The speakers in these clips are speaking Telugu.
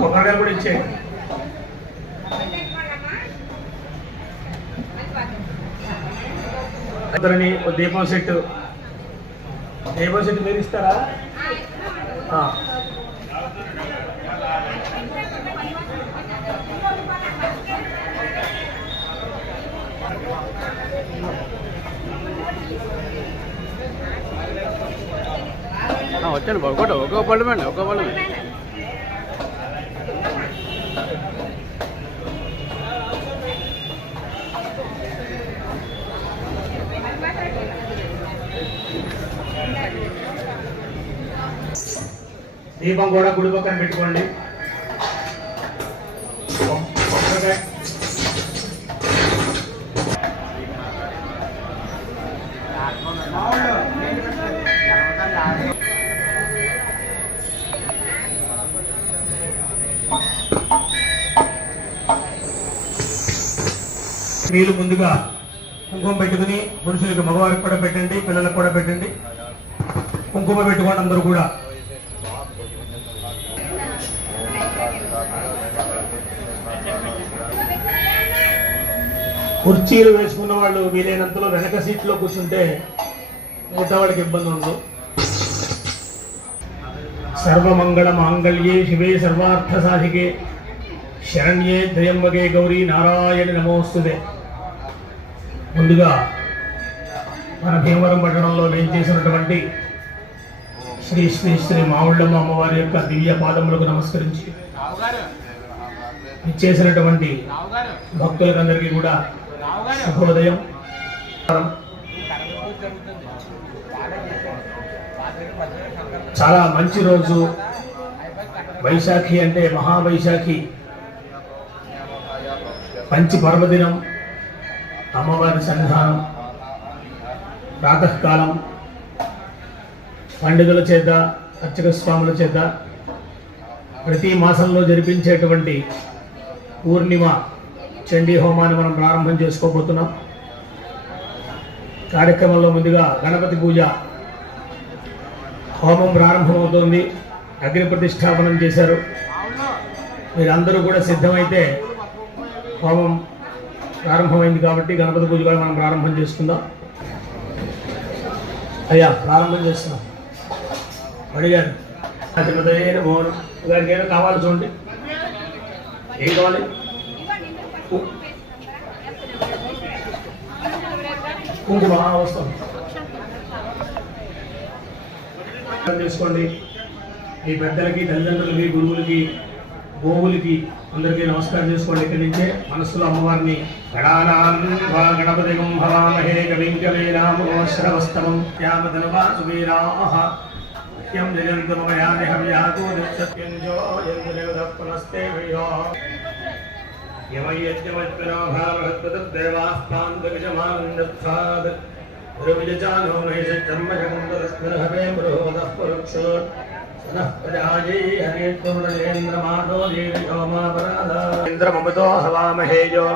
కొబ్బరికాయ కూడా ఇచ్చేయండి. దీపం సెట్ మీరు ఇస్తారా? వచ్చాను ఒకటి ఒక పళ్ళు మేడం, ఒక పళ్ళు మేడం. దీపం కూడా గుడి పక్కన పెట్టుకోండి. మీరు ముందుగా కుంకుమ పెట్టుకుని పురుషులకు మగవారికి కూడా పెట్టండి, పిల్లలకు కూడా పెట్టండి. కుంకుమ పెట్టుకోండి అందరూ కూడా. కుర్చీలు వేసుకున్న వాళ్ళు వీలైనంతలో వెనక సీట్లో కూర్చుంటే మిగతా వాళ్ళకి ఇబ్బంది ఉండదు. సర్వమంగళ మాంగళ్యే శివే సర్వార్థ సాధికే శరణ్యే త్రయంబకే గౌరీ నారాయణి నమోస్తుతే. ముందుగా మన భీమవరం పట్టణంలో వేయించేసినటువంటి శ్రీ శ్రీ శ్రీ మావుళ్ళమ్మ అమ్మవారి యొక్క దివ్య పాదములకు నమస్కరించి ఇచ్చేసినటువంటి భక్తులకందరికీ కూడా శుభోదయం. చాలా మంచి రోజు. వైశాఖి అంటే మహావైశాఖి పంచి పర్వదినం. అమ్మవారి సన్నిధానం ప్రాతకాలం పండితుల చేత, అర్చక స్వాముల చేత ప్రతి మాసంలో జరిపించేటువంటి పూర్ణిమ చండీ హోమాన్ని మనం ప్రారంభం చేసుకోబోతున్నాం. కార్యక్రమంలో ముందుగా గణపతి పూజ హోమం ప్రారంభమవుతోంది. అగ్ని ప్రతిష్టాపనం చేశారు. మీరందరూ కూడా సిద్ధమైతే హోమం ప్రారంభమైంది కాబట్టి గణపతి పూజ కూడా మనం ప్రారంభం చేసుకుందాం. అయ్యా ప్రారంభం చేస్తున్నాం. అడిగారు గారికి ఏదో కావాలి చూడండి. ఏం కావాలి? కుంకుమ వస్తాం చేసుకోండి. మీ పెద్దలకి, తల్లిదండ్రులకి, గురువులకి, గోవులకి అందరికీ నమస్కారం చేసుకోండి. ఇక్కడి నుంచే మనస్సులో అమ్మవారిని గణపతి భవామహే కవిం కవీనామోశ్రవస్తమం యామధనువాసువీరాః హ్యం జయంతమయాని హవ్యాతో నిత్యత్యంజో యంజనేదఃపునస్తే వయో యమయజ్ఞమజ్ఞనో భావహత్వదేవాస్తాంతగజమానందత్సాద్ గురువిజానో నైషచ్చర్మజగుండరస్మిర్హవే మృహోదః పురుక్షో ఇంద్రమమతో హవామహేజో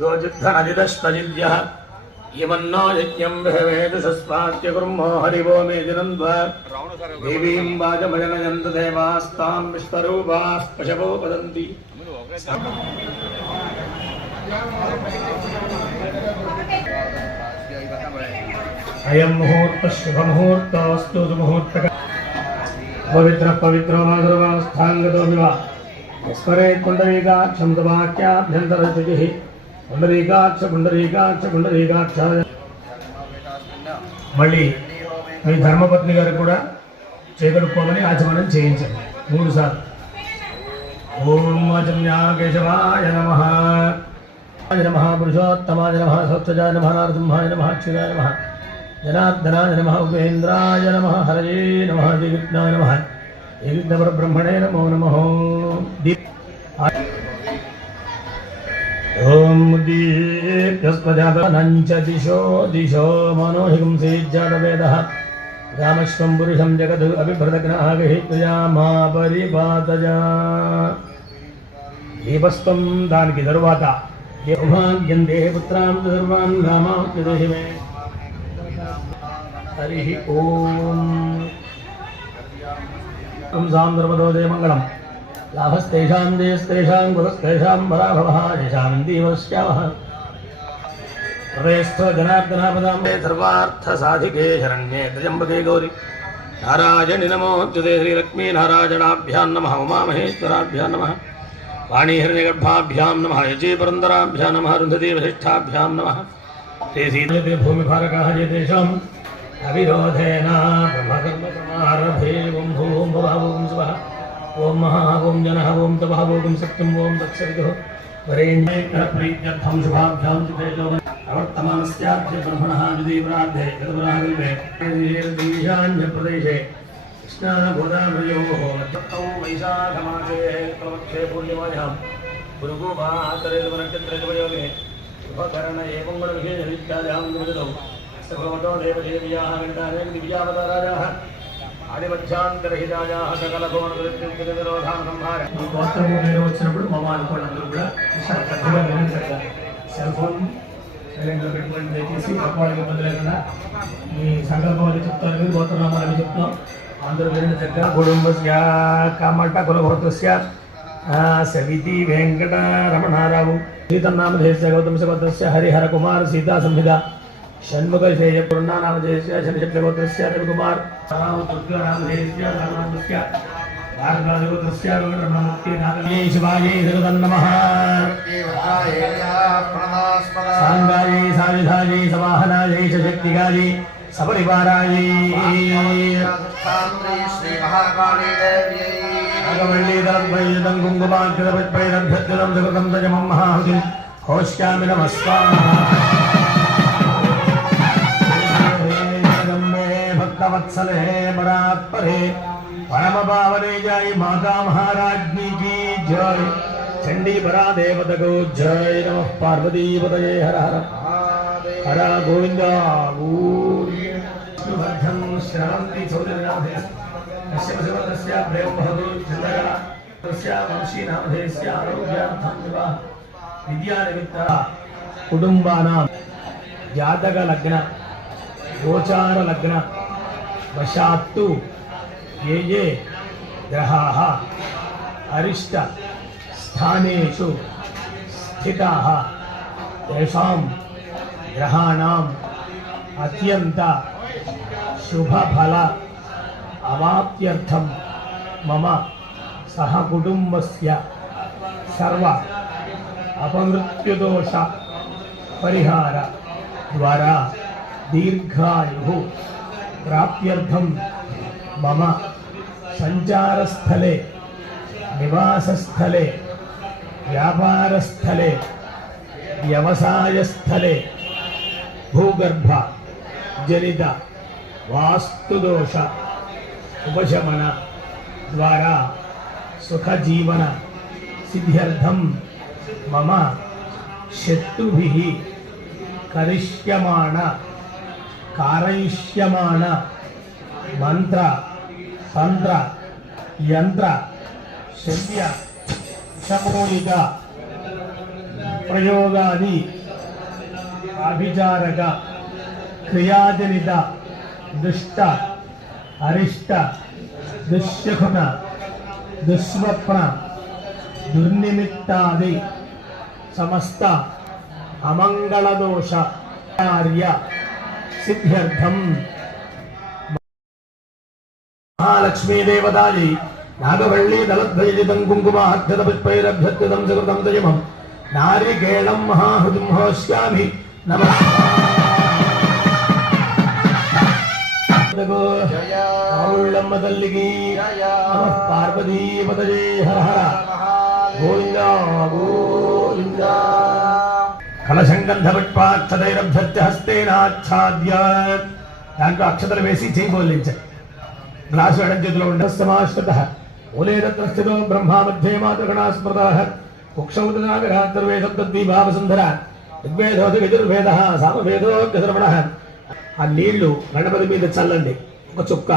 గోజుద్ధనజిదశ్వజిద్యః యమన్నో యజ్ఞం విహవేదుషస్వాత్యకుర్మో హరివో మే దినంద్వా దేవీం వాజమజనయంత దేవాస్తాం విశ్వరూపాః పశవో వదంతి. అయం ముహూర్త శుభముహూర్తోస్తు సుముహూర్తక పవిత్ర పవిత్రో మాధురవాస్థాంగతో వివా స్మరే పుండరీకాక్షం వాక్యాభ్యంతర శుచి పుండరీకాక్ష పుండరీకాక్ష పుండరీకాక్షాయ. మళ్ళీ మీ ధర్మపత్ని గారు కూడా చేకడుకోమని ఆచమనం చేయించండి 3 సార్లు. ఓం ఆచమ్యా కేశవాయ నమః, నమః పురుషోత్తమాయ నమః, సత్వజాయ నమః, నారసింహాయ నమః, అచ్యుతాయ నమః, జనార్దనాయ నమః, ఉపేంద్రాయ నమః, హరయే నమః, శ్రీకృష్ణాయ నమః, శ్రీకృష్ణపరబ్రహ్మణే నమో నమః. ఓం దీప్యస్వజాతనంచ దిశో దిశో మనోహింసేజ్జాతవేదః రామశ్వం పురుషం జగద్ అభిభ్రతగ్నాగహిత్యా మా పరిపాతజా. దీపస్తం దానికి తరువాత దేవభాగ్యం దేహపుత్రాం సర్వాన్ రామాప్యదేహి మే. హరి ఓం సాం సర్వదోజయ మంగళం. లాభస్తేషాం జయస్తేషాం గుణస్తేషాం పరాభవః యశాం దీవస్యావః. హృదయస్థ జనార్దనాపదాం సర్వార్థసాధికే శరణ్యే త్ర్యంబకే గౌరి నారాయణి నమోస్తుతే. శ్రీలక్ష్మీ నారాయణాభ్యాం నమః. ఉమామహేశ్వరాభ్యాం నమః. వాణీహిరణ్యగర్భాభ్యాం నమః. యజీపురందరాభ్యాం నమః. అరుంధతీ వశిష్టాభ్యాం నమః. శ్రీ సీతే భూమిభారకాః జేతేషాం అవిరోధేన బ్రహ్మకర్మసమారభే. ఓం భూం భువః ఓం స్వః ఓం మహా ఓం జనః ఓం తపః ఓం సత్యం ఓం తత్సవితుః వరేణ్యేన ప్రీత్యర్థం శుభాభ్యాం చితేజో ప్రవర్తమానస్యాద్య బ్రహ్మణః విదీప్రార్థే యద్వరాగల్పే ఈశాన్యప్రదేశే కృష్ణా గోదావర్యోः మధ్యస్థౌ వైశాఖమాసే ప్రవక్షే పూర్ణిమాయాం గురుగోపాతరేతునక్షత్రేతుపయోగే శుభకరణ ఏవం గుణవిశేషవిద్యాయాం నిమిషతౌ భగవతో దేవదేవ్యాः గణితానే దివ్యావతారాయాः ఆదిమధ్యాంతరహితాయాः సకలభువనకృత్యుక్తినిరోధాన సంహార. గోత్రము పేరు వచ్చినప్పుడు మమ అనుకోండి. అందరూ కూడా శ్రద్ధగా వినండి. సెల్ ఫోన్ సైలెంట్లో పెట్టుకోండి దయచేసి. పక్కవాళ్ళకి ఇబ్బంది లేకుండా మీ సంకల్పం అది చెప్తారు మీరు గోత్రనామాలు అవి చెప్తాం. అందరూ వినండి చక్కగా. కుటుంబస్య కామట కులగోత్రస్య సవితి వెంకట రమణారావు సీతన్నామధేయస్య గౌతమస్య గోత్రస్య హరిహర కుమార్ సీతా సంహిత షణ్ముఖశేయ పురుణానామధేయస్య శనిశబ్దగోత్రస్య రవికుమార్ దుర్గానామధేయస్య రామనామస్య భారద్వాజగోత్రస్య వెంకటరమణమూర్తి నాగమయే శివాయే జగదన్నమః. సాంగాయే సాయుధాయే సవాహనాయే చ శక్తిగాయే సపరివారాయే నాగవల్లీదళద్వైయుధం కుంకుమాగ్రపైరభ్యర్థులం సుకృతం తజమం మహాహుతిం హోష్యామి నమస్కారః. भक्तवत्सले बरात्परे परम पावने जय माता महाराज्ञी की जय. चंडी बरा देवता को जय. नमः पार्वती पतये हर हर हर गोविंद गोविंदं श्रवन्ति चौधरीनाथे कश्यपशिवतस्य प्रेम भवतु चन्द्रकला तस्य वंशीनामधेयस्य आरोग्यार्थं विवाह विद्यानिमित्त कुटुम्बानां जातक लग्न गोचार लग्न वशात्तु ये ये ग्रहाः अरिष्ट स्थानेषु स्थिताः तेषां ग्रहाणाम् अत्यन्त शुभफल अवाप्त्यर्थं मम सह कुटुम्बस्य सर्व अपमृत्युदोष परिहार द्वारा दीर्घायुः प्राप्त्यर्थं मम संचारस्थले निवासस्थले व्यापारस्थले व्यवसायस्थले भूगर्भ जनित वास्तुदोष उपशमन द्वारा सुखजीवन सिद्ध्यर्थं मम शत्रुभिः करिष्यमाण कारयिष्यमाण मंत्र तंत्र यंत्र शल्य समूलिक प्रयोगादि अभिचारक क्रियाजनित दुष्ट अरिष्ट दुष्शकुन दुस्वप्न दुर्निमित्तादि समस्त अमंगल दोष कार्य सिद्ध्यर्थं महालक्ष्मी देवतायै नागवल्ली दलद्वैजितं कुङ्कुमाक्षतपुष्पैरभ्यर्थितं सुकृतं तजमं नारिकेलं महाहुतिं होष्यामि नमः तल्लिकी नमः पार्वती पतये हर हर गोविंद गोविंद. కలశంగంధవిట్పాక్షతైరభ్యర్థ హస్తేనాచ్ఛాద్య దాంట్లో అక్షతలు వేసి చేయి బోలించారు. గ్లాసు ఎడం చేతిలో ఉండే సమాశ్రిత మూలే తత్ర స్థితో బ్రహ్మ మధ్యే మాతృగణాస్మృతః కుక్షౌతనాగరాత్రవే సప్తద్వీభావసుందర ఋగ్వేదోధ యజుర్వేద సామవేదోగ్రమణ. ఆ నీళ్లు గణపతి మీద చల్లండి. ఒక చుక్క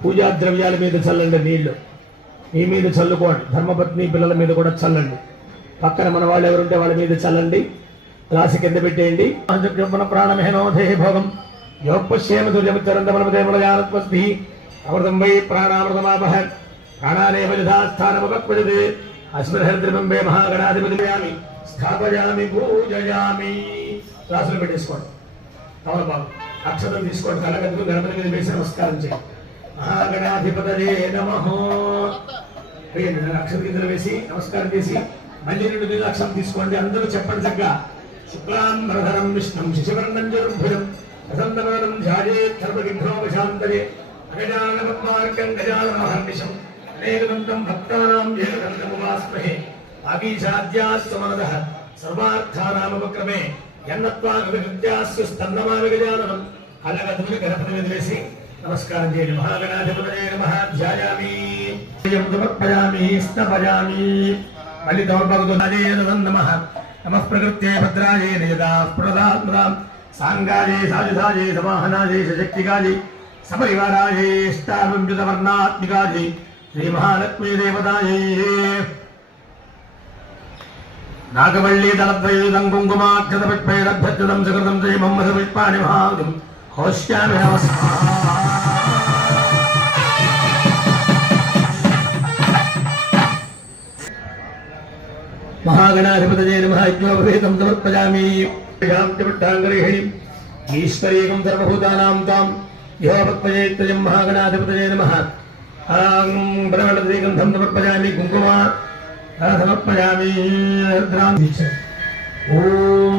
పూజా ద్రవ్యాల మీద చల్లండి నీళ్లు. మీ మీద చల్లుకోండి, ధర్మపత్ని పిల్లల మీద కూడా చల్లండి. పక్కన మన వాళ్ళు ఎవరుంటే వాళ్ళ మీద చల్లండి. రాసి కింద పెట్టేయండి. మన ప్రాణమేనోధే భోగం యోపశ్యేమ దుర్యమిచ్చరంతమనమదేమలయానత్వస్తి అమృతం వై ప్రాణామృతమాపహ ప్రాణానేవ యథాస్థానముపక్వజతే అస్మృహద్రిబంబే మహాగణాధిపతియామి స్థాపయామి పూజయామి. రాసులు పెట్టేసుకోండి. తమలపాకు అక్షతం తీసుకోండి. కళ్ళగద్దుకు గణపతి మీద వేసి నమస్కారం చేయండి. మహాగణాధిపతయే నమః. అక్షత కిందలు వేసి నమస్కారం చేసి మళ్ళీ 2 మీద అక్షరం తీసుకోండి. అందరూ చెప్పండి చక్కగా. శుక్లాంబరధరం విష్ణుం శశివర్ణం చతుర్భుజం ప్రసన్నవదనం ధ్యాయేత్ సర్వవిఘ్నోపశాంతయే అగజాననపద్మార్కం గజాననమహర్నిశం అనేకదంతం భక్తానాం ఏకదంతముపాస్మహే ఆగీశాద్యాస్తు మనదః సర్వార్థానాముపక్రమే యన్నత్వా వివిద్యాస్సు స్తన్నమామి గజాననం. కళ్ళగద్దుకుని గణపతి మీద వేసి నమస్కారం చేయండి. మహాగణాధిపతయే నమః. ధ్యాయామి సమర్పయామి స్తపయామి. మళ్ళీ తమలపాకుతో నమః. నమః ప్రకృత్యై భద్రాయే నిజదా స్ఫురదాత్మదాం సాంగాయే సాయుధాయే సమాహనాయే సశక్తికాయే సపరివారాయే ఇష్టావింశతవర్ణాత్మికాయే శ్రీ మహాలక్ష్మీ దేవతాయే. నాగవల్లి దళద్వయుధం కుంకుమాక్షతపుష్పైరభ్యర్చుతం సుకృతం శ్రీ మమ్మస పుష్పాణి మహాంగం హోష్యామి నమస్కారం. మహాగణాధిపతయే నమః. యజ్ఞోపవేతం సమర్పయామి. ఈశ్వరీకం సర్వభూతానాం తాం యోపత్వయేత్యం మహాగణాధిపతయే నమః. బ్రహ్మణదీగంధం సమర్పయామి. కుంకుమ సమర్పయామి. ఓం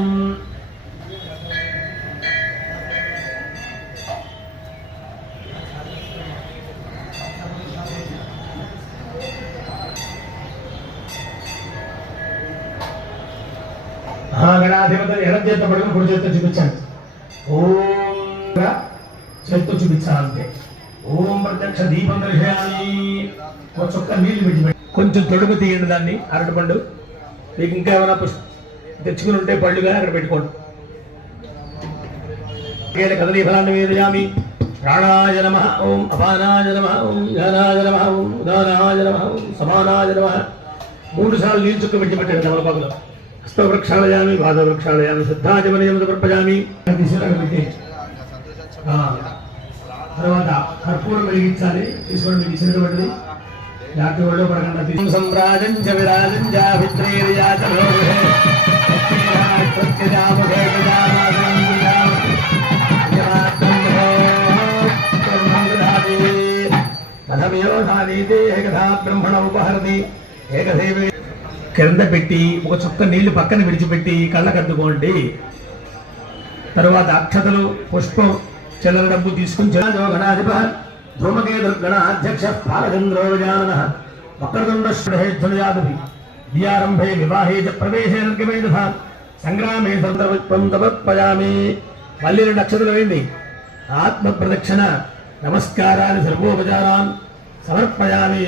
మహాగణాధిపతి ఎడం చేత పడుకుని కుడి చేతితో చూపించండి. ఓం చేతితో చూపించాలంటే. ఓం ప్రత్యక్ష దీపం దర్శయామి. ఒక చుక్క నీళ్లు పెట్టి కొంచెం తొడుగు తీయండి దాన్ని. అరటిపండు మీకు ఇంకా ఏమైనా తెచ్చుకుని ఉంటే పళ్ళు కానీ అక్కడ పెట్టుకోండి. కదలీ ఫలాన్ని వేదయామి. ప్రాణాయ నమః. ఓం అపానాయ నమః. ఓం జ్ఞానాయ నమః. ఓం ఉదానాయ నమః. ఓం సమానాయ నమః. 3 సార్లు నీళ్ళు చుక్క పెట్టి పెట్టండి తమలపాకులో. హస్తవృక్షాళయామి పాదవృక్షాళయామి సిద్ధాచమనయం సమర్పయామి. తర్వాత కర్పూరం వెలిగించాలి. తీసుకోండి, మీకు ఇచ్చినటువంటిది. జాతి వాళ్ళు పడకండి. సంరాజం చ విరాజం బ్రహ్మణ ఉపహరతి ఏకదేవి. కింద పెట్టి ఒక చుక్క నీళ్లు పక్కన విడిచిపెట్టి కళ్ళకద్దుకోండి. తరువాత అక్షతలు పుష్పం చిల్లర డబ్బు తీసుకుని గణాధిప ధూమకేతుర్గణాధ్యక్ష పాలచంద్రో విజానన వక్రతుండశ్రేధ్వజాదభి వియారంభే వివాహే చ ప్రవేశే నిర్గమేధ సంగ్రామే సంతపుష్పం సమర్పయామి. మళ్ళీ 2 అక్షతలు వేయండి. ఆత్మ ప్రదక్షిణ నమస్కారాన్ని సర్వోపచారాన్ సమర్పయామి.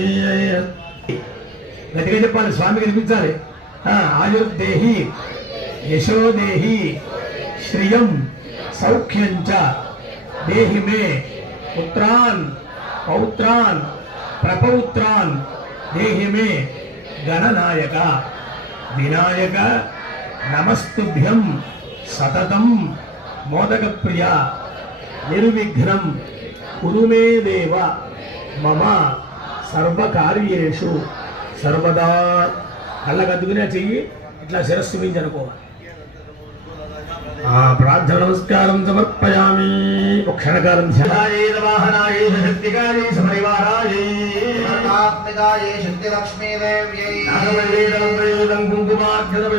గట్టిగా చెప్పాలి, స్వామికి వినిపించాలి. ఆయుర్దేహి యశోదేహి శ్రియం సౌఖ్యం చ దేహి మే పుత్రాన్ పౌత్రాన్ ప్రపౌత్రాన్ దేహి మే గణనాయక వినాయక నమస్తుభ్యం సతతం మోదక ప్రియ నిర్విఘ్నం కురు మే దేవ మమ సర్వకార్యేషు సర్వదా. కళ్ళకద్దుకునే చెయ్యి ఇట్లా శిరస్సు మించి అనుకోవాలి. ప్రార్థన నమస్కారం సమర్పయామి. ఒక క్షణకాలం వాహనాయ శక్తికాయ సమరివారాయ కుంకుమాక్షతం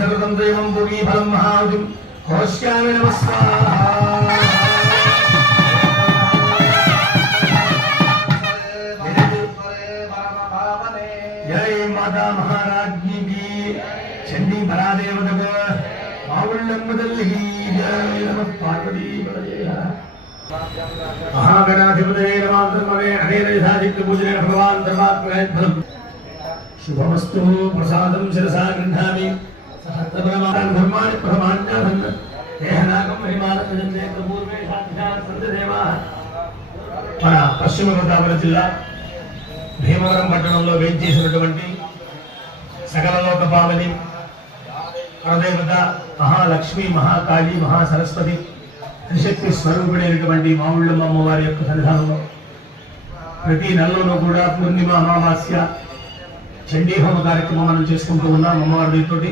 సకృతం దైవం భూమి ఫలం మహాజం హోష్యామి నమస్కారం. జై మాతా మహారాజ్ఞి की చండీ పరాదేవతకు మావుళ్ళమ్మ తల్లికి జై నమః పార్వతీ మహాగణాధిపతయే నమః. అనేకవిధాదిత్య పూజనే భగవాన్ ధర్మాత్మనే ఫలం. శుభమస్తు. ప్రసాదం శిరసా గృహ్ణామి. సహస్రపరమాన్ ధర్మాణి ప్రమాణ్యాధన్ దేహనాగం మహిమానజన్నే పూర్వే సాధ్యాన్ సందేవాః మన పశ్చిమ గోదావరి జిల్లా భీమవరం పట్టణంలో వేంచేసినటువంటి సకల లోక పావని పరదేవత మహాలక్ష్మి, మహాకాళి, మహాసరస్వతి, త్రిశక్తి స్వరూపుడైనటువంటి మావుళ్ళమ్మ అమ్మవారి యొక్క సన్నిధానంలో ప్రతి నెలలోనూ కూడా పూర్ణిమ, అమావాస్య చండీహోమ కార్యక్రమం మనం చేసుకుంటూ ఉన్నాం అమ్మవారితోటి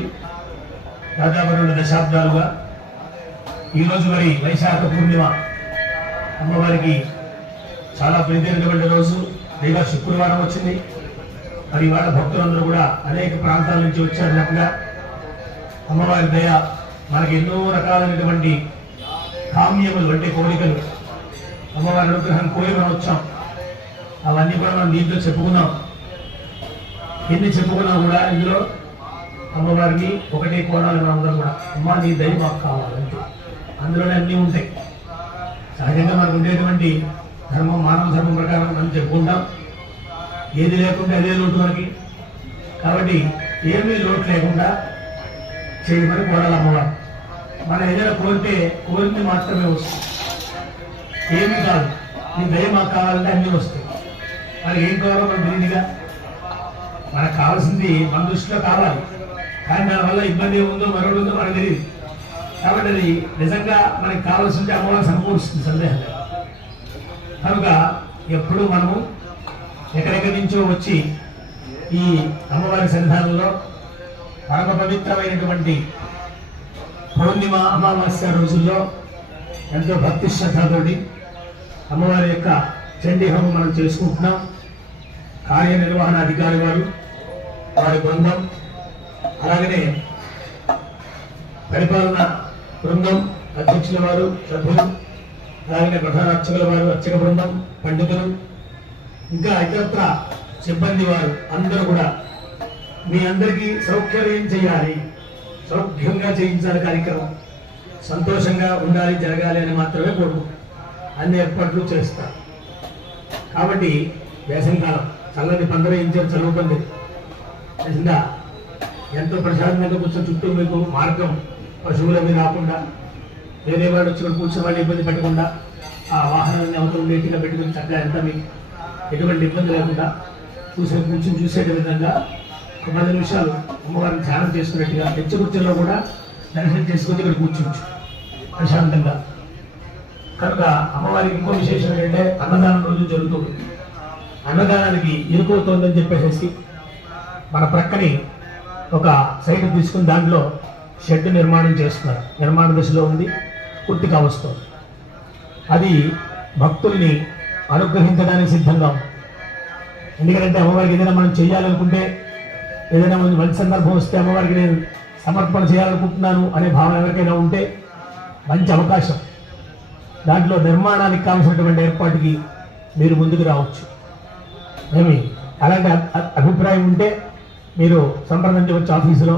దాదాపు 2 దశాబ్దాలుగా. ఈరోజు మరి వైశాఖ పూర్ణిమ అమ్మవారికి చాలా ప్రీతిమైనటువంటి రోజు, పైగా శుక్రవారం వచ్చింది. మరి ఇవాళ భక్తులందరూ కూడా అనేక ప్రాంతాల నుంచి వచ్చారు. లెక్కగా అమ్మవారి దయ మనకి ఎన్నో రకాలైనటువంటి కామ్యములు అంటే కోరికలు అమ్మవారి అనుగ్రహం కోరి మనం వచ్చాం. అవన్నీ కూడా మనం దీంట్లో చెప్పుకున్నాం. ఎన్ని చెప్పుకున్నా కూడా ఇందులో అమ్మవారిని ఒకటే కోరాలి మనం అందరం కూడా. అమ్మ నీ దయ మాకు కావాలంటే అందులోనే అన్నీ ఉంటాయి. సహజంగా మనకు ఉండేటువంటి ధర్మం, మానవ ధర్మం ప్రకారం మనం చెప్పుకుంటాం. ఏది లేకుండా అదే లోటు మనకి. కాబట్టి ఏమీ లోటు లేకుండా చేయమని కోరాలి అమ్మవారు. మనం ఏదైనా కోరితే కోరింది మాత్రమే వస్తుంది, ఏమీ కాదు. నీ దయ మాకు కావాలంటే అన్నీ వస్తాయి. మనకి ఏం కావాలో మనకు తెలియదుగా. మనకు కావాల్సింది మన దృష్టిలో కావాలి, కానీ దానివల్ల ఇబ్బంది ఏముందో మరొకటి ఉందో మనకు తెలియదు. కాబట్టి అది నిజంగా మనకి కావాల్సింది అమ్మవారు సమకూరుస్తుంది, సందేహం లేదు. కనుక ఎప్పుడు మనము ఎక్కడెక్కడి నుంచో వచ్చి ఈ అమ్మవారి సన్నిధానంలో పరమ పవిత్రమైనటువంటి పౌర్ణిమ, అమావాస్య రోజుల్లో ఎంతో భక్తి శ్రద్ధతోటి అమ్మవారి యొక్క చండీ హోమం మనం చేసుకుంటున్నాం. కార్యనిర్వహణ అధికారి వారు, వారి బృందం, అలాగనే పరిపాలన బృందం, అధ్యక్షుల వారు, సభ్యులు, అలాగే ప్రధాన అర్చకుల వారు, అర్చక బృందం, పండితులు, ఇంకా ఇతరత్ర సిబ్బంది వారు అందరూ కూడా మీ అందరికీ సౌఖ్యం చేయాలి, సౌఖ్యంగా చేయించాలి, కార్యక్రమం సంతోషంగా ఉండాలి, జరగాలి అని మాత్రమే కోరుకు అన్ని ఏర్పాట్లు చేస్తారు. కాబట్టి వేసవికాలం చల్లని పందర ఇంచారు, చదువు పంది నిజంగా ఎంతో ప్రశాంతంగా కూర్చొని చుట్టూ మీకు మార్గం, పశువులవి రాకుండా వేరే వాళ్ళు వచ్చి కూర్చొని వాళ్ళు ఇబ్బంది పెట్టకుండా ఆ వాహనాన్ని అవతల నీటిగా పెట్టుకుని చక్కగా ఎంత మీకు ఎటువంటి ఇబ్బంది లేకుండా కూర్చొని చూసే విధంగా 10 నిమిషాలు అమ్మవారిని ధ్యానం చేసుకున్నట్టుగా కూర్చొలో కూడా దర్శనం చేసుకొని ఇక్కడ కూర్చోవచ్చు ప్రశాంతంగా. కనుక అమ్మవారికి ఇంకో విశేషం ఏంటంటే అన్నదానం రోజు జరుగుతుంది. అన్నదానానికి ఇరుకవుతోందని చెప్పేసి మన ప్రక్కని ఒక సైట్ తీసుకుని దాంట్లో షెడ్ నిర్మాణం చేస్తున్నారు. నిర్మాణ దశలో ఉంది, పూర్తి కావస్తుంది. అది భక్తుల్ని అనుగ్రహించడానికి సిద్ధంగా ఉంది. ఎందుకంటే అమ్మవారికి ఏదైనా మనం చేయాలనుకుంటే, ఏదైనా మంచి సందర్భం వస్తే అమ్మవారికి నేను సమర్పణ చేయాలనుకుంటున్నాను అనే భావన ఎవరికైనా ఉంటే మంచి అవకాశం. దాంట్లో నిర్మాణానికి కావాల్సినటువంటి ఏర్పాటుకి మీరు ముందుకు రావచ్చు. ఏమి అలాంటి అభిప్రాయం ఉంటే మీరు సంప్రదించవచ్చు ఆఫీసులో.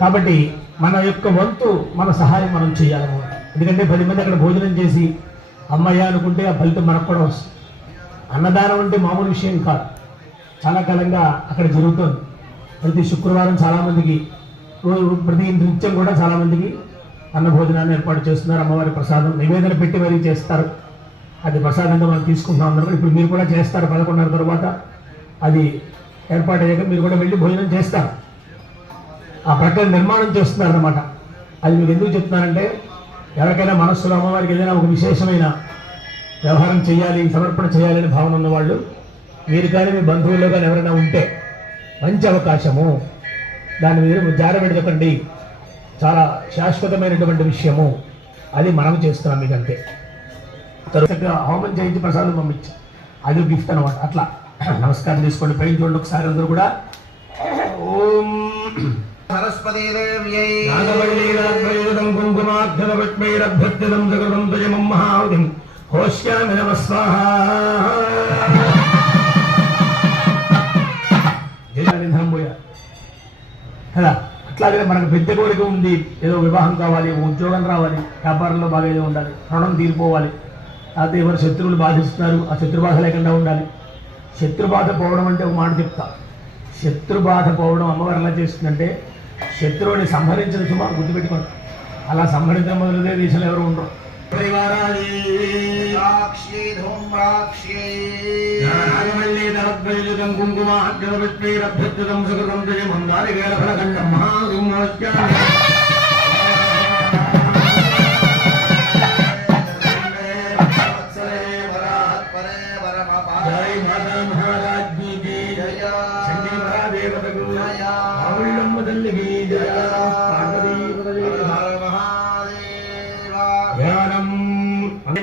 కాబట్టి మన యొక్క వంతు, మన సహాయం మనం చేయాలన్నమాట. ఎందుకంటే 10 మంది అక్కడ భోజనం చేసి అమ్మయ్య అనుకుంటే ఆ ఫలితం మనకు కూడా వస్తుంది. అన్నదానం అంటే మామూలు విషయం కాదు, చాలా కాలంగా అక్కడ జరుగుతుంది. ప్రతి శుక్రవారం చాలామందికి, ప్రతి నిత్యం కూడా చాలామందికి అన్న భోజనాన్ని ఏర్పాటు చేస్తున్నారు. అమ్మవారి ప్రసాదం నివేదన పెట్టి మరీ చేస్తారు. అది ప్రసాదంగా మనం తీసుకుంటున్నాం అందరం. ఇప్పుడు మీరు కూడా చేస్తారు. 11:30 తర్వాత అది ఏర్పాటు అయ్యాక మీరు కూడా వెళ్ళి భోజనం చేస్తారు. ఆ ప్రకారం నిర్మాణం చేస్తున్నారు అన్నమాట. అది మీకు ఎందుకు చెప్తున్నానంటే, ఎవరికైనా మనస్సులో అమ్మవారికి ఏదైనా ఒక విశేషమైన వ్యవహారం చేయాలి, సమర్పణ చేయాలని భావన ఉన్నవాళ్ళు, మీరు కానీ మీ బంధువుల్లో కానీ ఎవరైనా ఉంటే మంచి అవకాశము. దాన్ని మీరు జారబెట్టకండి, చాలా శాశ్వతమైనటువంటి విషయము. అది మనం చేస్తున్నాం మీకంతే. తర్వాత హోమం చేయించి ప్రసాదం పంపించి అది గిఫ్ట్ అనమాట. అట్లా నమస్కారం తీసుకోండి, పైన చూడండి ఒకసారి అందరూ కూడా. ఓం సరస్వతీదేవ్యై నాగవల్లీరాద్వైదం కుంకుమాక్షరపుష్పైరభ్యర్థితం జగృతం తుజమం మహావతిం హోష్యామి నమ స్వాహా. కదా అట్లాగే మనకు పెద్ద కోరిక ఉంది, ఏదో వివాహం కావాలి, ఉద్యోగం రావాలి, వ్యాపారంలో బాగా ఏదో ఉండాలి, రుణం తీరిపోవాలి, లేకపోతే ఎవరు శత్రువులు బాధిస్తున్నారు, ఆ శత్రుబాధ లేకుండా ఉండాలి. శత్రుబాధ పోవడం అంటే ఒక మాట చెప్తా. శత్రుబాధ పోవడం అమ్మవారు ఎలా చేస్తుందంటే, శత్రువుని సంహరించిన సుమా గుర్తుపెట్టుకోండి. అలా సంహరించడం మొదలుదే దేశంలో ఎవరు ఉండరు. సాక్షి ధూమ్రాక్షి నాగమల్లీధరద్వైజుతం కుంకుమాగ్రవృత్తిరభ్యుతం సుకృతం జయమం నారికేళఫలఖండం మహాగుమోచ్య జై మాతా మహారాజ్ఞి కీ జయ చండీ మహాదేవతకు జయ ఆవుళ్ళమ్మ తల్లికి జయ పార్వతీపతయే ధ్యానం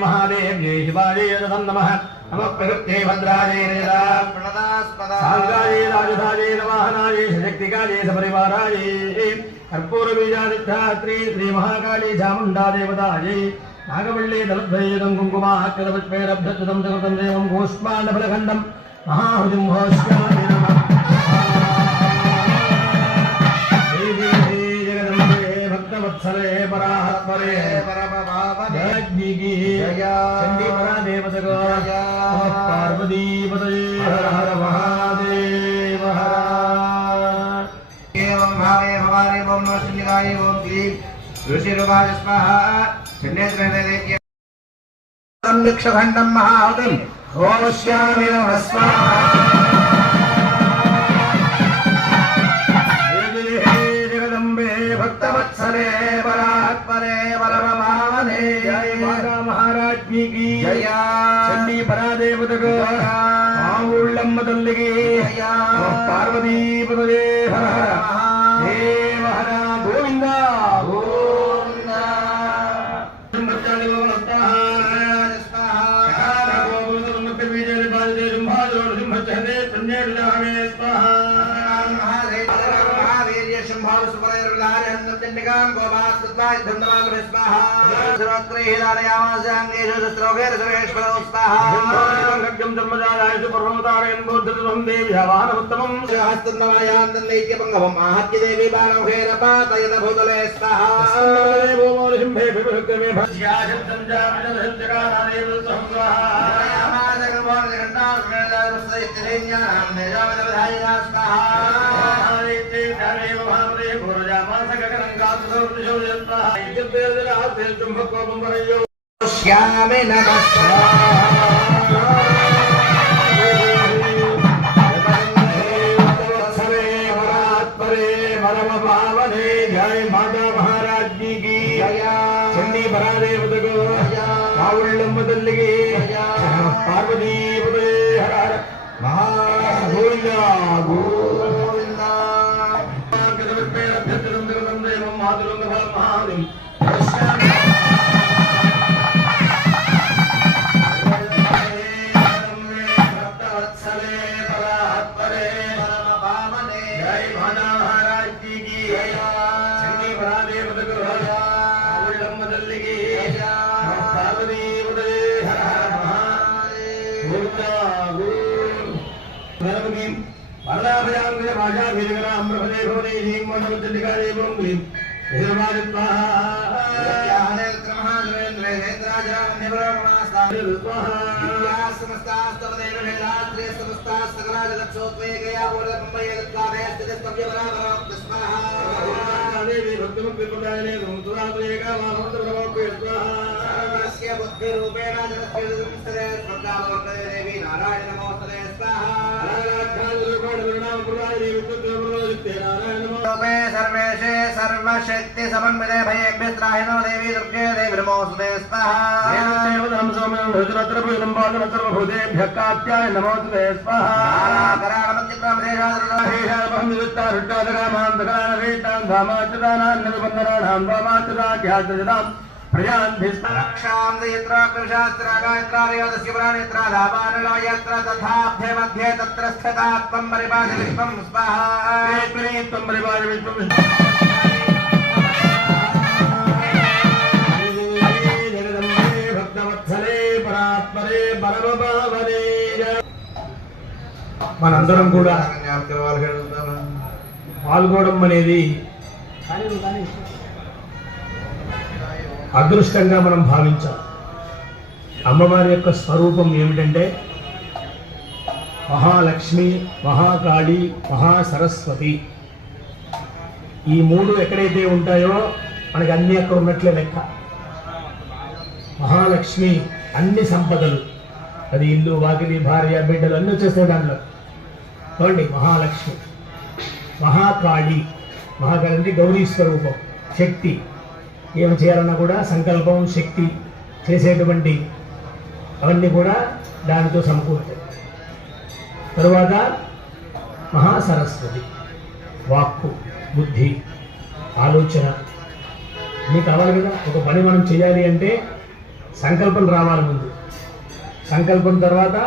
మహాదేవ్యై శివాజై నమః నమః ప్రకృత్యై భద్రాజై సాంగాజై రాజధాజై నవాహనాజై శక్తికాజై సపరివారాజై కర్పూరబీజాదిత్యాత్రీ శ్రీ మహాకాళీ చాముండా దేవతాజై నాగవల్లి దళద్వైతం కుంకుమాక్షరపుష్పైరభ్యచ్యుతం జగతం దేవం గోష్మాండఫలఖండం మహాహృజుంభోష్యామి నమః జగదంబే భక్తవత్సలే పరాత్పరే పరమపావనేజ్ఞికి చండీ పరాదేవతకు పార్వతీపతయే హర హర మహాదేవ హర ఏవం భావే భవాని ఓం నమః శివాయ ఓం శ్రీ ఋషిరువాయ స్వాహా సంక్షఖండం మహాహుతిం హోష్యామి నమః స్వాహా జగదంబే భక్తవత్సలే పరాత్పరే పరమపావనే జై మాతా మహారాజ్ఞి కీ జయ చండీ పరాదేవతకు ఆవుళ్ళమ్మ తల్లికి జయ పార్వతీపతయే హర హర దేవ హర గోవింద శ్యామి నమః జై మాతా మహారాజ్ఞి కీ చండీ పరాదేవతకు ఆవుళ్ళమ్మ తల్లికి పార్వతీపతయే హర హర మహాగోవింద గోవింద सर्वेशे सर्वशक्ति समन्विते भयेभ्यस्त्राहिनो देवी दुर्गे देवी नमोस्तुते स्वाहा नमोस्तुते स्वाहा तथाभ्य मध्ये तत्र स्थिता त्वं परिपाहि विश्वं स्वाहा మనందరం కూడా పాల్గొనడం అనేది అదృష్టంగా మనం భావించాం. అమ్మవారి యొక్క స్వరూపం ఏమిటంటే మహాలక్ష్మి, మహాకాళి, మహాసరస్వతి. ఈ మూడు ఎక్కడైతే ఉంటాయో మనకి అన్ని అక్కడ ఉన్నట్లే లెక్క. మహాలక్ష్మి అన్ని సంపదలు, అది ఇల్లు వాకిలి భార్య బిడ్డలు అన్నీ వచ్చేస్తాయి దాంట్లో. చూడండి, మహాలక్ష్మి. మహాకాళి, మహాకాళి అంటే గౌరీ స్వరూపం, శక్తి. ఏమి చేయాలన్నా కూడా సంకల్పం, శక్తి చేసేటువంటి అవన్నీ కూడా దానితో సమకూరుతాయి. తరువాత మహాసరస్వతి, వాక్కు, బుద్ధి, ఆలోచన అన్నీ కావాలి కదా. ఒక పని మనం చేయాలి అంటే సంకల్పం రావాలి ముందు. సంకల్పం తర్వాత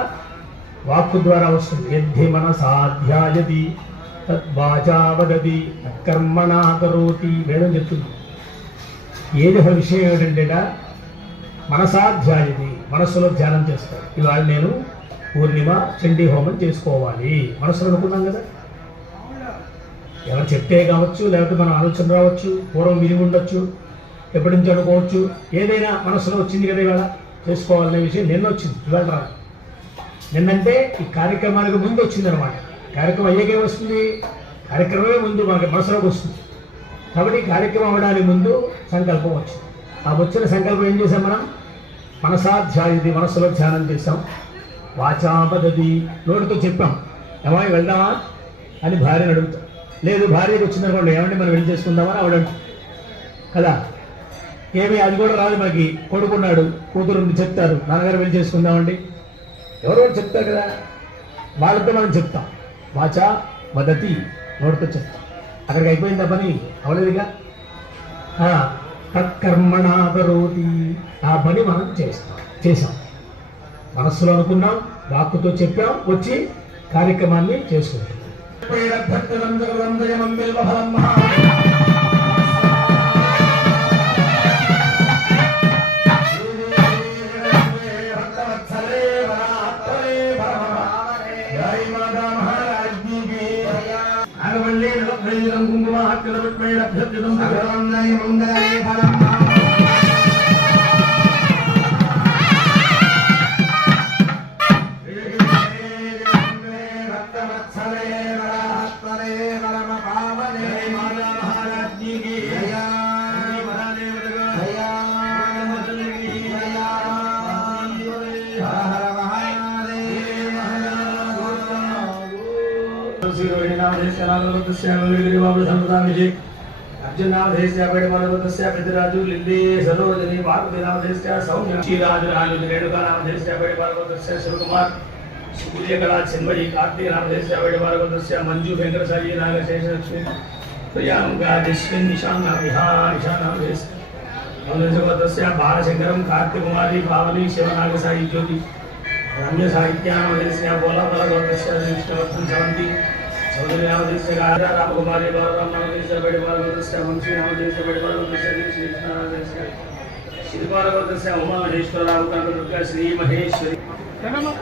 వాక్కు ద్వారా వస్తుంది. యద్ధి మనసాధ్యాయతి తద్వాచా వదతి కర్మణా కరోతి, వేదం చెప్తుంది. ఏది విషయం ఏమిటంటే మనసాధ్యాయతి, మనస్సులో ధ్యానం చేస్తారు. ఇవాళ నేను పూర్ణిమ చండీ హోమం చేసుకోవాలి మనసులో అనుకున్నాం కదా. ఎవరు చెప్తే కావచ్చు, లేకపోతే మన ఆలోచన రావచ్చు, పూర్వం విని ఉండొచ్చు, ఎప్పటి నుంచి అనుకోవచ్చు. ఏదైనా మనసులో వచ్చింది కదా ఇవాళ చేసుకోవాలనే విషయం నిన్న వచ్చింది, ఇవాళ రాదు. నిన్నంటే ఈ కార్యక్రమానికి ముందు వచ్చింది అనమాట. కార్యక్రమం అయ్యేకే వస్తుంది, కార్యక్రమమే ముందు మనకి మనసులోకి వస్తుంది. కాబట్టి కార్యక్రమం అవ్వడానికి ముందు సంకల్పం వచ్చింది. ఆ వచ్చిన సంకల్పం ఏం చేసాం మనం? మనసాధ్యాయుది, మనస్సులో ధ్యానం చేసాం. వాచాపదది, నోటితో చెప్పాం. ఏమై వెళ్దామా అని భార్యను అడుగుతాం. లేదు భార్యకు వచ్చిందనుకోండి, ఏమంటే మనం వెళ్ళి చేసుకుందామని ఆవిడంటాం కదా. ఏమి అది కూడా రాదు మనకి. కొడుకున్నాడు, కూతురు చెప్తారు, నాన్నగారు వెళ్ళి చేసుకుందామండి, ఎవరో చెప్తారు కదా, వాళ్ళతో మనం చెప్తాం. వాచా వదతి, నోటితో చెప్తాం. అక్కడికి అయిపోయిందా పని? అవలేదుగా. తత్కర్మణా కరోతి, ఆ పని మనం చేసాం. మనస్సులో అనుకున్నాం, వాక్కుతో చెప్పాం, వచ్చి కార్యక్రమాన్ని చేసుకుంటాం. अर्जुनावधेश्याजु लिल्ली सरोजनी पार्वतीनावधेश्या सौम्य श्रीराजराजु रेणुकानावधेश्या शिवकुमार सूर्यकला चिन्मयी कार्तिकनावधेश्या मंजू वेंकटसाई नागशेषलक्ष्मी प्रियांगादिश्विन ईशानावधेश्या बालशंकरम कार्तिकुमारी पावनी शिवनागसाई ज्योति रम्य साहित्यानावधेश्या बोलाबलगोत्रस्य विष्णुवर्धन सवंती चौधरी रामकुमारी बालराम नामदेश बड़े बालगोत्रस्य वंशी नामदेश बड़े बालगोत्रस्य श्री कृष्ण नामदेश श्री बालगोत्रस्य उमा महेश्वर रामकांत श्री महेश्वरी जरगमा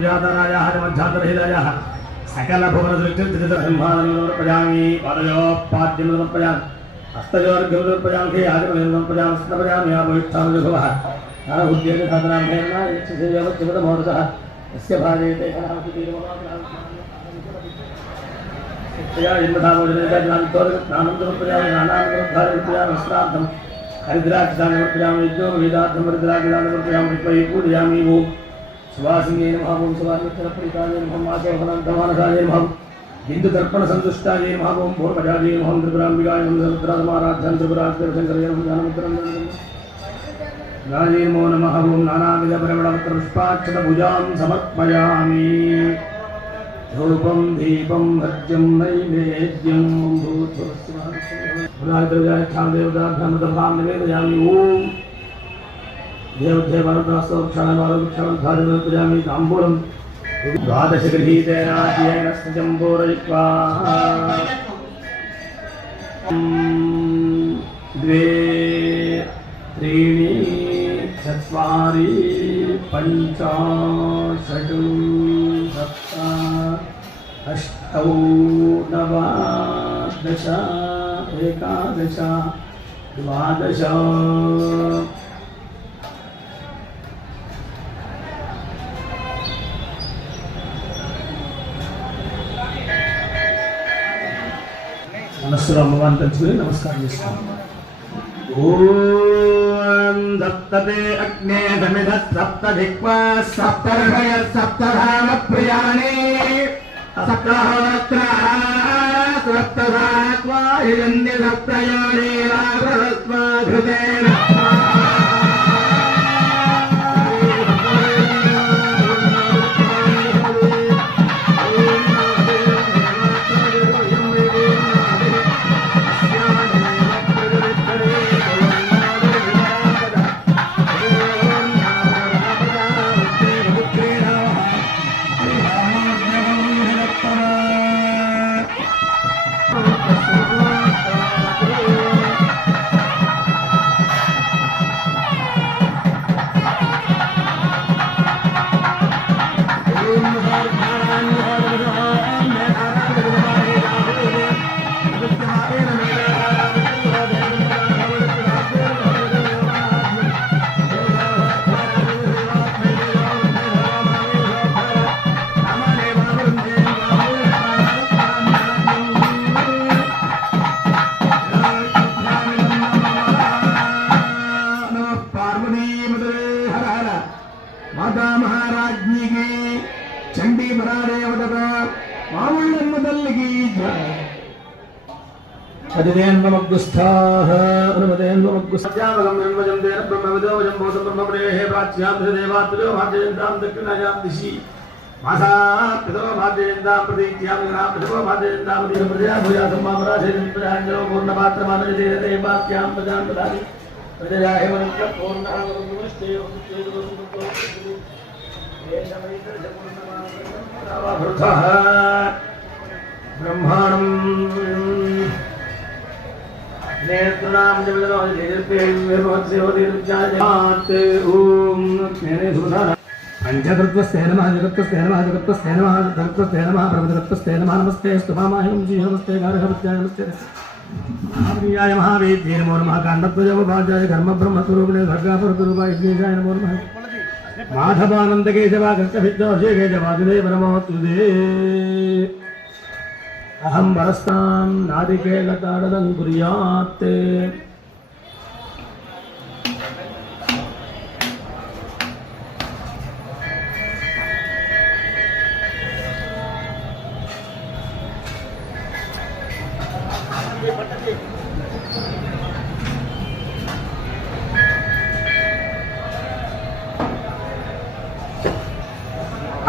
व्याधरायाः मध्यान्तरहितायाः सकलभुवनसृष्टिर्ब्रह्माणि पादयोपाद्यं समर्पयामि हस्तयोर्घ्यं समर्पयामि आदिमं समर्पयामि स्नपयामि आभविष्ठामजुभवः नानबुद्ध्येन साधनां हेर्ना यक्षसेवच्चपदमोदतः यस्य भाजेते जन्मधामोजनेताज्ञानम् समर्पयामि नानां श्राद्धं हरिद्राक्षदानं समर्पयामि यज्ञो वेदार्थं हरिद्राक्षदानं समर्पयामि विद्महे पूजयामि ओं सुवासिन्ये नमः ओं सुवासिन्यप्रीताय नमः माधवफलान्तमानसाय नमः हिन्दुतर्पणसन्तुष्टाय नमः ओं भूर्भजाय नमः त्रिपुराम्बिकाय नमः समुद्राधमाराध्यां त्रिपुरादेवशङ्कराय नमः ज्ञानमुद्राय नमो नमः ओं नानाविधपरिमलपत्रपुष्पाक्षतभुजां समर्पयामि धूपं दीपं भज्यं नैवेद्यं भूतभस्वाक्षां देवताभ्यां निवेदयामि ओं देवदेवक्षाणि ताम्बूलं द्वादशगृहीतेनाद्येन स्थितं पूरयित्वा द्वे त्रीणि चत्वारि पञ्च षट् सप्त अष्टौ नव दश एकादश द्वादश మనస్సులో అమ్మవారిని తలుచుకుని నమస్కారం చేస్తాం. ఓం దత్తతే అగ్నే దమిధ సప్త దిక్వా సప్తర్షయ సప్తధామ ప్రియాణి సప్తహోత్ర సప్తధాత్వా హిరణ్య సప్తయాణి రాఘవస్వా ఘృతేన माता महाराज्ञी की चंडी बरादेवता मामुल्लन्मदल्लिकी अदिदेन्वमग्गुस्थाः अनुमदेन्वमग्गुस्थायामगं निर्वजं तेन ब्रह्मविदोजं भूतं ब्रह्मप्रेहे प्राच्यां देवात्मजो भाजयन्तां दक्षिणायां दिशि मासा पितो भाजयन्तां प्रतीत्यां विघ्नापतितो भाजयन्तां प्रजा भूया सम्मामराशेन प्रजाञ्जलो पूर्णपात्रमानजते देवात्यां प्रजां ददाति प्रजया हेमन्तं पूर्णः नमस्ते ब्रह्माणं नेत्रां पंचकृत्वस्ते नमः जगत्वस्ते नमः जगत्वस्ते नमः जगत्वस्ते नमः ब्रह्मजगत्वस्ते नमः नमस्ते स्तुमामाहिं जीवस्ते गारहवत्याय नमस्ते महावीर्याय महावेद्ये नमो नमः काण्डध्वजवभाजाय धर्मब्रह्मस्वरूपिणे भर्गापुरस्वरूपाय विघ्नेशाय नमो नमः माधवानंद केशवा कृष्णभिद्दोषे केशवादिदेव नमोस्तुते अहं वरस्तां नारिकेलताडनं कुर्यात्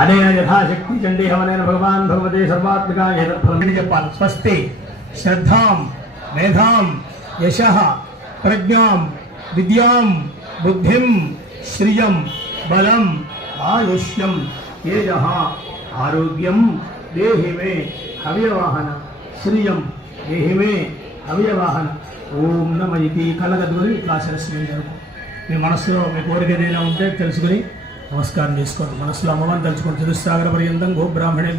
अनेन यथाशक्ति चंडी हवनेन भगवान भगवते सर्वात्मिकाय फलं చెప్పాలి. స్వస్తి శ్రద్ధాం మేధాం యశః ప్రజ్ఞాం విద్యాం బుద్ధిం శ్రియం బలం ఆయుష్యం తేజః ఆరోగ్యం దేహి మే హవ్యవాహన శ్రియం దేహి మే హవ్యవాహన ఓం నమ ఇది కలగదుని క్లాసెస్ మీ మనసులో మీ కోరిక ఏదైనా ఉంటే తెలుసుకుని నమస్కారం చేసుకోండి. మనసులో అమ్మవారిని తలుచుకోండి. చతుస్సాగర పర్యంతం గోబ్రాహ్మణే.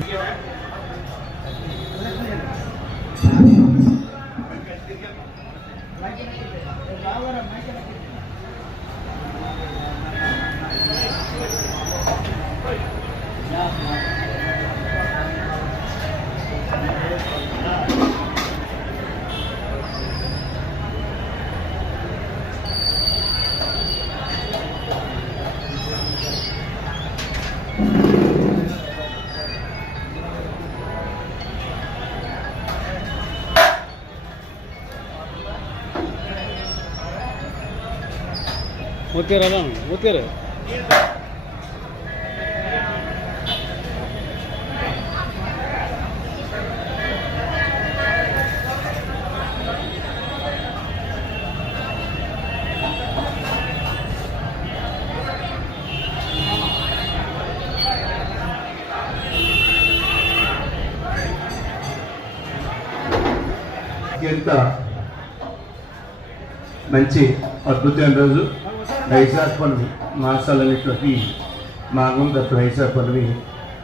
మూతేరా మూతేరా అత్యంత మంచి అద్భుతమైన రోజు వైశాఖ పౌర్ణమి. మాసాలన్నింటిలోకి మాఘం దత్తు వైశాఖ పౌర్ణమి,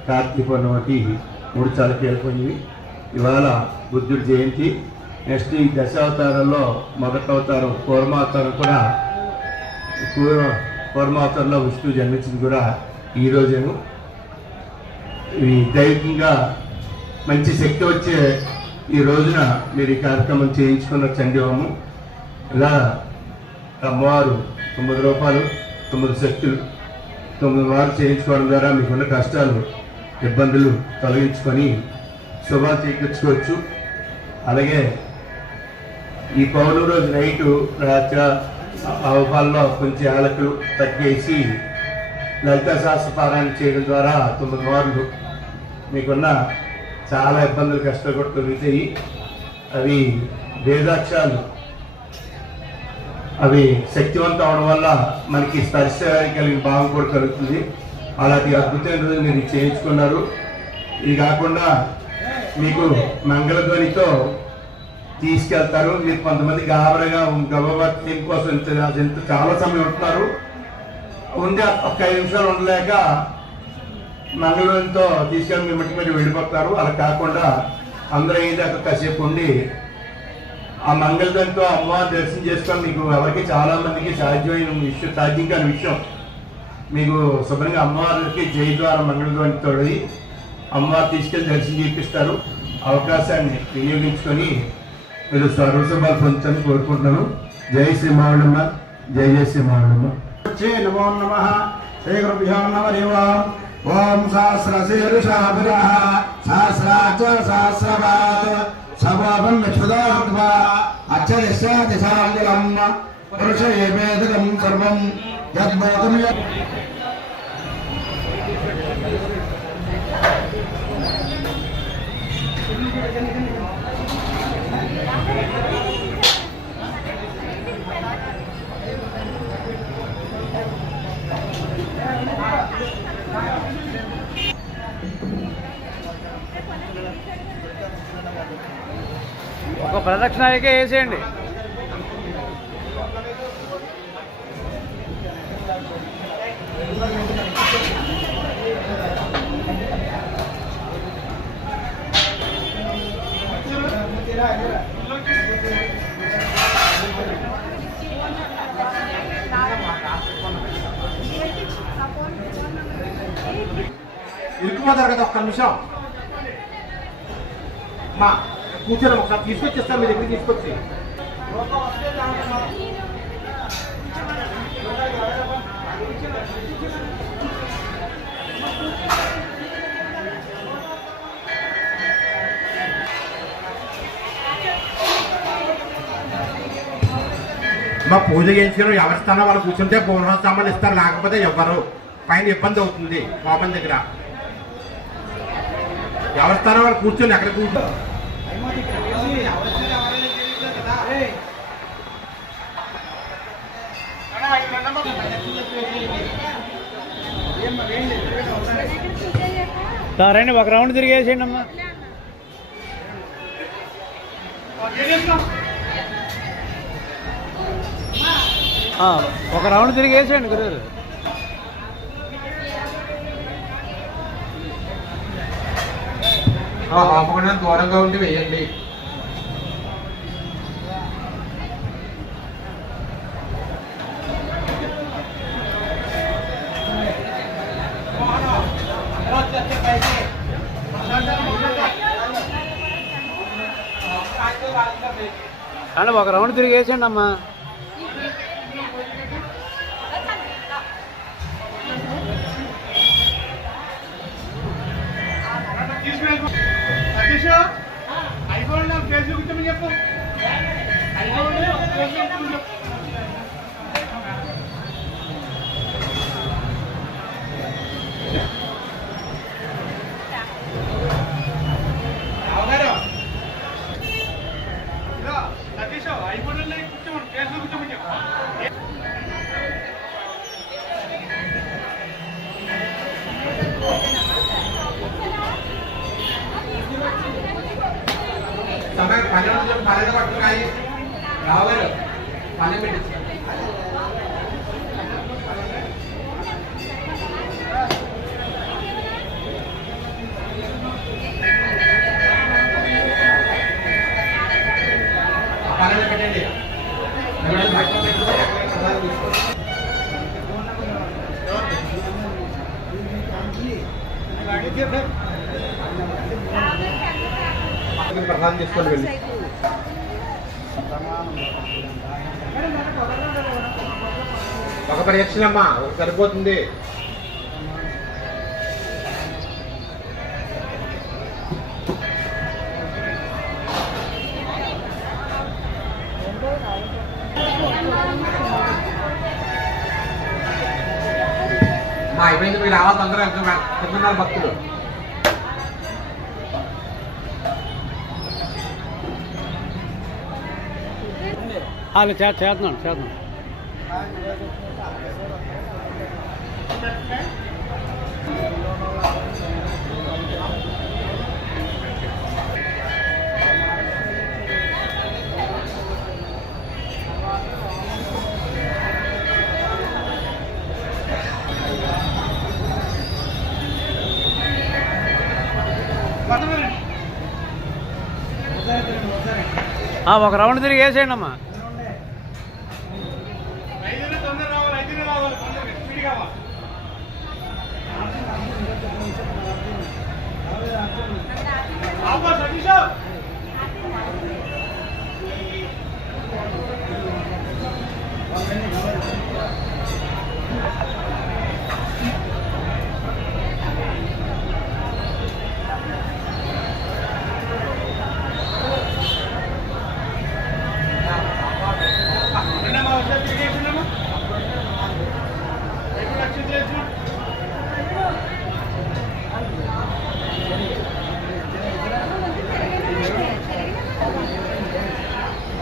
కార్తీక పౌర్ణమికి 3 చాలా కీలకమైనవి. ఇవాళ బుద్ధుడి జయంతి. నెక్స్ట్ ఈ దశావతారంలో మొదటి అవతారం కూర్మావతారం కూడా, కూర్మావతారంలో విష్ణువు జన్మించింది కూడా ఈ రోజేను. ఇది దైవికంగా మంచి శక్తి వచ్చే ఈ రోజున మీరు ఈ కార్యక్రమం చేయించుకున్న చండీహోమం. ఇలా అమ్మవారు 9 రూపాయలు 9 శక్తులు 9 వారు చేయించుకోవడం ద్వారా మీకున్న కష్టాలు ఇబ్బందులు తొలగించుకొని శుభాలు చేయించుకోవచ్చు. అలాగే ఈ పౌర్ణమి రోజు నైటు రాత్రి అవపాల్లో కొంచెం యాలకులు తగ్గేసి లలితా సహస్ర పారాయణ చేయడం ద్వారా 9 వారులు మీకున్న చాలా ఇబ్బందులు కష్టాలు కూడా తొలుగుతాయి. అవి వేదాక్షాలు, అవి శక్తివంతం అవడం వల్ల మనకి స్పర్శ కలిగిన భావం కూడా కలుగుతుంది. అలాంటి అద్భుతమైన రోజు మీరు చేయించుకున్నారు. ఇది కాకుండా మీకు మంగళధ్వనితో తీసుకెళ్తారు. మీరు కొంతమంది గాబరగా గర్భవతి కోసం ఎంత చాలా సమయం ఉంటున్నారు. ఉండి ఒక 5 నిమిషాలు ఉండలేక మంగళధ్వనితో తీసుకెళ్ళి మీ మట్టి మీరు వెళ్ళిపోతారు. అలా కాకుండా అందరూ అయ్యేదాకా కాసేపు ఉండి ఆ మంగళధ్వనితో అమ్మవారిని దర్శనం చేసుకొని మీకు ఎవరికి చాలా మందికి సాధ్యం కాని విషయం మీకు శుభ్రంగా అమ్మవారికి జై ద్వారా మంగళధ్వనితో అమ్మవారు తీసుకెళ్ళి దర్శనం చేపిస్తారు. అవకాశాన్ని వినియోగించుకొని మీరు సర్వశుభాలు పొందుతారని కోరుకుంటున్నాను. జై శ్రీ మావిడమ్మ, జై జై శ్రీ మావిడమ్మ. నమో నమః. శ్రీ గురుభ్యో నమః. ఓం సహస్రశీర్షాభిరః సహస్రాచ సహస్రపాత్ సభావం విశ్వదాత్మా అచ్చదిశాదిశాంగులం పురుషయేవేదకం సర్వం యద్భూతం ఒక ప్రదక్షిణ అయితే వేసేయండి. ఇరుక్కుపోతారు కదా, ఒక్క నిమిషం మా కూర్చొని ఒకసారి తీసుకొచ్చేస్తాను మీ దగ్గర తీసుకొచ్చి. మా పూజ చేయించారు. ఎవరి స్థానం వాళ్ళు కూర్చుంటే పూర్వ సామాన్లు ఇస్తారు, లేకపోతే ఇవ్వరు. పైన ఇబ్బంది అవుతుంది కోపం దగ్గర. ఎవరి స్థానం వాళ్ళు కూర్చొని ఎక్కడ కూర్చో. రండి, ఒక రౌండ్ తిరిగేసేయండి అమ్మా. ఒక రౌండ్ తిరిగేసేయండి గురుగారు. హోమగుండం దూరంగా ఉండి వేయండి. అంటే ఒక రౌండ్ తిరిగి వేసేయండి అమ్మా. సమయం 12 పట్టుకున్నాయి. రావు గారు పని పెట్టించారు. పనులు పెట్టండి. ప్రసాదం తీసుకొని వెళ్ళి ఒక ప్రదక్షిణమ్మా ఒక సరిపోతుంది. అయిపోయింది. మీరు రావాలి అందరూ ఎంతున్నారు భక్తులు. వాళ్ళు చేస్తున్నాను. ఒక రౌండ్ తిరిగి వేసేయండి అమ్మా.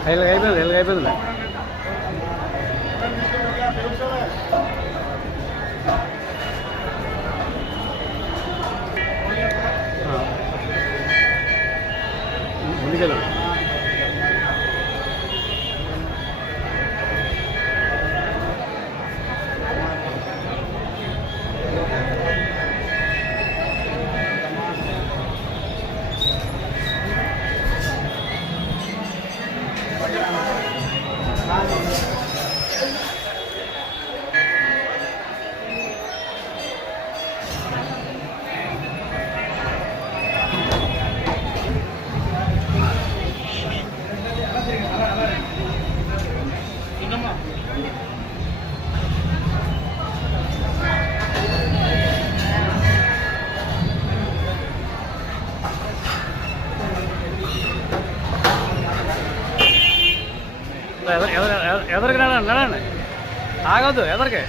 అయిపోయింది. ముందుకెళ్ళండి. ఎదరికి నడండి, ఆగొద్దు ఎదరికి.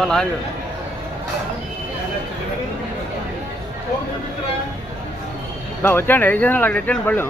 బల్ల ఆగి వచ్చాండి. ఏ చేసిన అక్కడ ఎట్టండి బళ్ళు.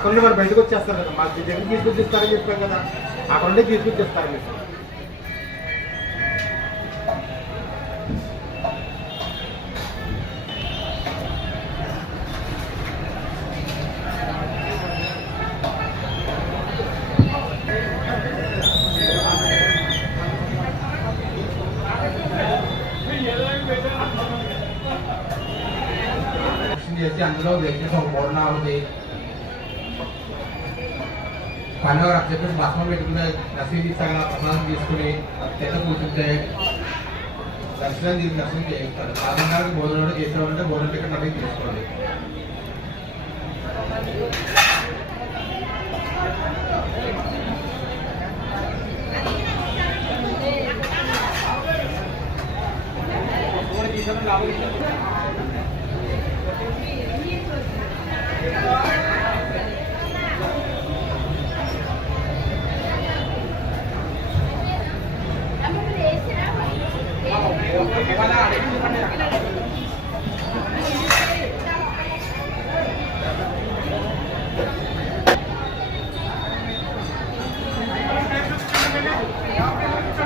అక్కడ నుండి మరి బయటకు వచ్చేస్తారు కదా, మాకు దగ్గర తీసుకొచ్చి ఇస్తారని చెప్పారు కదా, అక్కడ నుండి తీసుకొచ్చి ఇస్తారు మీకు. చేసి అందులో వ్యక్తి ఒక పూర్ణావతి పని చెప్పేసి భస్మం పెట్టుకుని నర్సింగ్ ఇస్తాగా ప్రసాదం తీసుకుని తెల్ల కూర్చుంటే దర్శనం చేయిస్తారు. సాధారణంగా భోజనం చేసేవాళ్ళంటే భోజనం టికెట్ అనేది తీసుకోండి.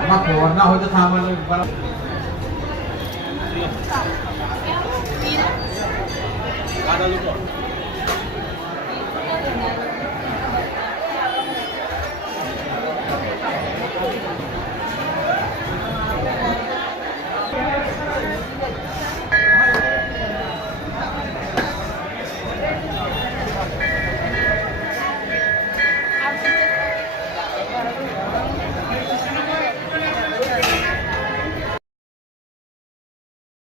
మా పూర్ణ అవుతుంది సామాన్లు ఇవ్వాలి.